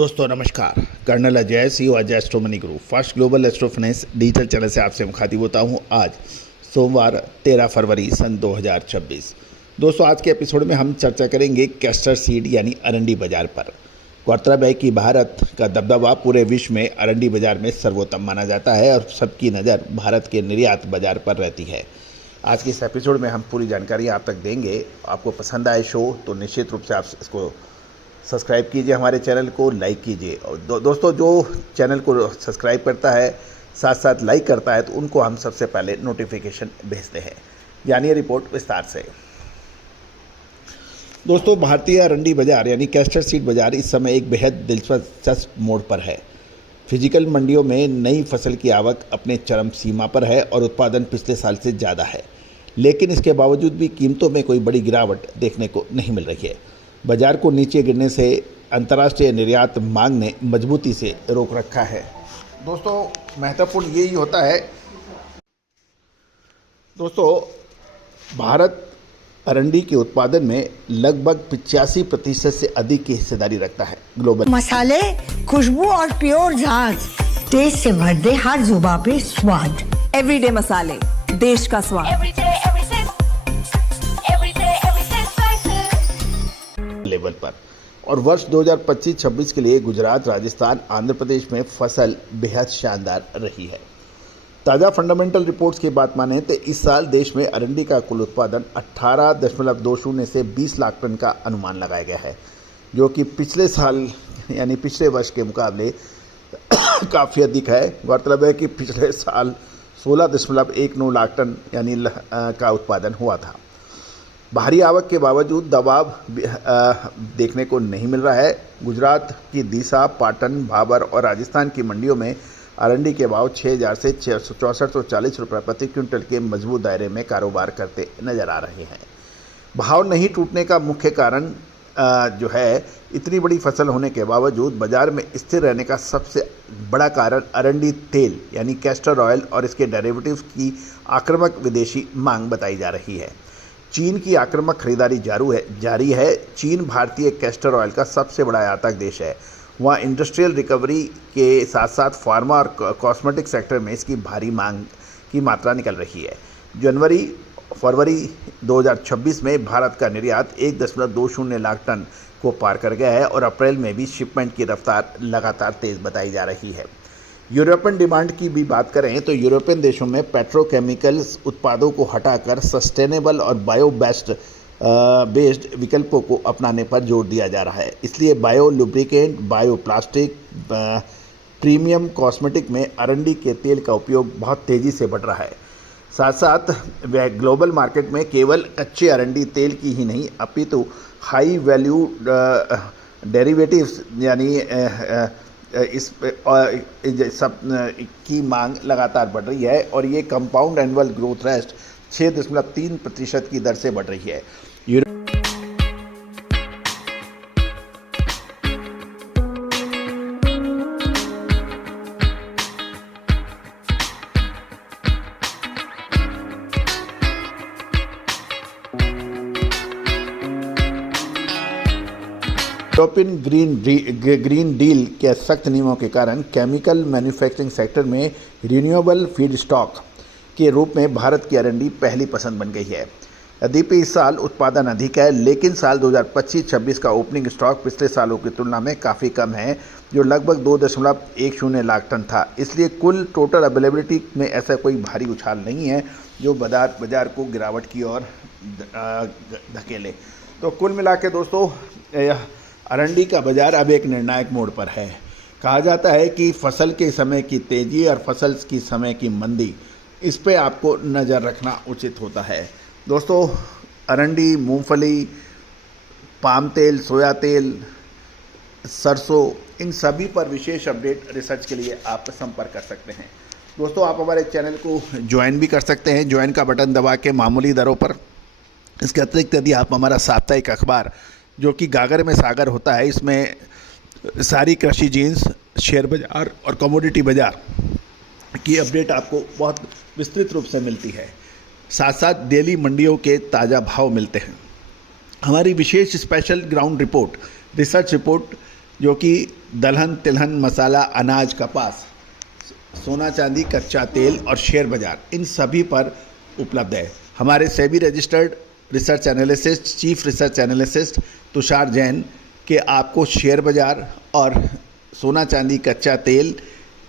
दोस्तों नमस्कार। Colonel Ajay CEO Ajay astro money group first global astro finance digital channel से आपसे मुखातिब होता हूं। आज सोमवार 13 फरवरी सन 2026। दोस्तों आज के एपिसोड में हम चर्चा करेंगे कैस्टर सीड यानी अरंडी बाजार पर। गौरतलब है कि भारत का दबदबा पूरे विश्व में अरंडी बाजार में सर्वोत्तम माना जाता है और सबकी नज़र भारत के निर्यात बाजार पर रहती है। आज के इस एपिसोड में हम पूरी जानकारी आप तक देंगे। आपको पसंद आए शो तो निश्चित रूप से आप इसको सब्सक्राइब कीजिए, हमारे चैनल को लाइक कीजिए। और दोस्तों जो चैनल को सब्सक्राइब करता है साथ साथ लाइक करता है तो उनको हम सबसे पहले नोटिफिकेशन भेजते हैं। जानिए रिपोर्ट विस्तार से। दोस्तों भारतीय अरंडी बाजार यानी कैस्टर सीड बाजार इस समय एक बेहद दिलचस्प मोड़ पर है। फिजिकल मंडियों में नई फसल की आवक अपने चरम सीमा पर है और उत्पादन पिछले साल से ज़्यादा है, लेकिन इसके बावजूद भी कीमतों में कोई बड़ी गिरावट देखने को नहीं मिल रही है। बाजार को नीचे गिरने से अंतर्राष्ट्रीय निर्यात मांग ने मजबूती से रोक रखा है। दोस्तों महत्वपूर्ण यही होता है भारत अरंडी के उत्पादन में लगभग 85% से अधिक की हिस्सेदारी रखता है। ग्लोबल मसाले, खुशबू और प्योर झाग टेस्ट से भर दे हर जुबां पे स्वाद। एवरीडे मसाले, देश का स्वाद। लेवल पर और वर्ष 2025-26 के लिए गुजरात, राजस्थान, आंध्र प्रदेश में फसल बेहद शानदार रही है। ताज़ा फंडामेंटल रिपोर्ट्स की बात माने तो इस साल देश में अरंडी का कुल उत्पादन 18.20 से 20 लाख टन का अनुमान लगाया गया है, जो कि पिछले साल यानी पिछले वर्ष के मुकाबले काफ़ी अधिक है। गौरतलब है कि पिछले साल 16.19 लाख टन यानी का उत्पादन हुआ था। भारी आवक के बावजूद दबाव देखने को नहीं मिल रहा है। गुजरात की दीसा, पाटन, भाबर और राजस्थान की मंडियों में अरंडी के भाव 6,000 से 6440 रुपये प्रति क्विंटल के मजबूत दायरे में कारोबार करते नजर आ रहे हैं। भाव नहीं टूटने का मुख्य कारण जो है इतनी बड़ी फसल होने के बावजूद बाजार में स्थिर रहने का सबसे बड़ा कारण अरंडी तेल यानी कैस्टर ऑयल और इसके डेरिवेटिव्स की आक्रामक विदेशी मांग बताई जा रही है। चीन की आक्रामक खरीदारी जारी है। चीन भारतीय कैस्टर ऑयल का सबसे बड़ा आयातक देश है। वहाँ इंडस्ट्रियल रिकवरी के साथ साथ फार्मा और कॉस्मेटिक सेक्टर में इसकी भारी मांग की मात्रा निकल रही है। फरवरी 2026 में भारत का निर्यात 1.20 लाख टन को पार कर गया है और अप्रैल में भी शिपमेंट की रफ्तार लगातार तेज़ बताई जा रही है। यूरोपियन डिमांड की भी बात करें तो यूरोपियन देशों में पेट्रोकेमिकल्स उत्पादों को हटाकर सस्टेनेबल और बेस्ड विकल्पों को अपनाने पर जोर दिया जा रहा है। इसलिए bio lubricant, bio plastic, premium cosmetic में अरंडी के तेल का उपयोग बहुत तेज़ी से बढ़ रहा है। साथ साथ वह ग्लोबल मार्केट में केवल कच्चे अरंडी तेल की ही नहीं अपितु हाई वैल्यू डेरिवेटिव्स यानी इस सब की मांग लगातार बढ़ रही है और ये कंपाउंड एनुअल ग्रोथ रेट 6.3% की दर से बढ़ रही है। यूरोपियन ग्रीन डील के सख्त नियमों के कारण केमिकल मैन्युफैक्चरिंग सेक्टर में रिन्यूएबल फीड स्टॉक के रूप में भारत की अरंडी पहली पसंद बन गई है। यद्यपि इस साल उत्पादन अधिक है, लेकिन साल 2025-26 का ओपनिंग स्टॉक पिछले सालों की तुलना में काफ़ी कम है, जो लगभग 2.10 लाख टन था। इसलिए कुल टोटल अवेलेबिलिटी में ऐसा कोई भारी उछाल नहीं है जो बाजार को गिरावट की ओर धकेले। तो कुल मिला के दोस्तों अरंडी का बाजार अब एक निर्णायक मोड़ पर है। कहा जाता है कि फसल के समय की तेज़ी और फसल की समय की मंदी, इस पे आपको नज़र रखना उचित होता है। दोस्तों अरंडी, मूंगफली, पाम तेल, सोया तेल, सरसों, इन सभी पर विशेष अपडेट रिसर्च के लिए आप संपर्क कर सकते हैं। दोस्तों आप हमारे चैनल को ज्वाइन भी कर सकते हैं, ज्वाइन का बटन दबा के मामूली दरों पर। इसके अतिरिक्त यदि आप हमारा साप्ताहिक अखबार जो कि गागर में सागर होता है, इसमें सारी कृषि जीन्स, शेयर बाजार और कमोडिटी बाजार की अपडेट आपको बहुत विस्तृत रूप से मिलती है। साथ साथ डेली मंडियों के ताज़ा भाव मिलते हैं। हमारी विशेष special ground report, research report जो कि दलहन तिलहन मसाला अनाज कपास सोना चांदी कच्चा तेल और शेयर बाजार इन सभी पर उपलब्ध है। हमारे SEBI registered research analyst chief research analyst Tushar Jain के आपको शेयर बाजार और सोना चांदी कच्चा तेल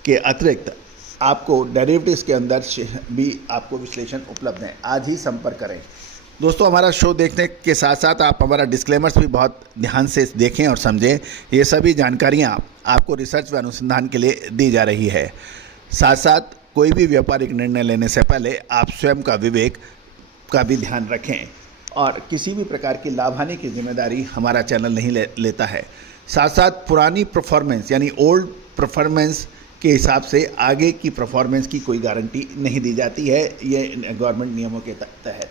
के अतिरिक्त आपको डेरिवेटिव्स के अंदर भी आपको विश्लेषण उपलब्ध है। आज ही संपर्क करें। दोस्तों, हमारा शो देखने के साथ साथ आप हमारा डिस्क्लेमर्स भी बहुत ध्यान से देखें और समझें। ये सभी जानकारियाँ आपको रिसर्च व अनुसंधान के लिए दी जा रही है। साथ साथ कोई भी व्यापारिक निर्णय लेने से पहले आप स्वयं का विवेक का भी ध्यान रखें और किसी भी प्रकार की लाभ हानि की जिम्मेदारी हमारा चैनल नहीं लेता है। साथ साथ पुरानी परफॉर्मेंस यानी ओल्ड परफॉर्मेंस के हिसाब से आगे की परफॉर्मेंस की कोई गारंटी नहीं दी जाती है, ये गवर्नमेंट नियमों के तहत।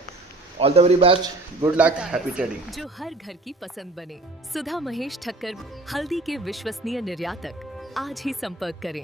All the very best, good luck, happy trading. जो हर घर की पसंद बने। सुधा महेश ठक्कर, हल्दी के विश्वसनीय निर्यातक। आज ही संपर्क करें।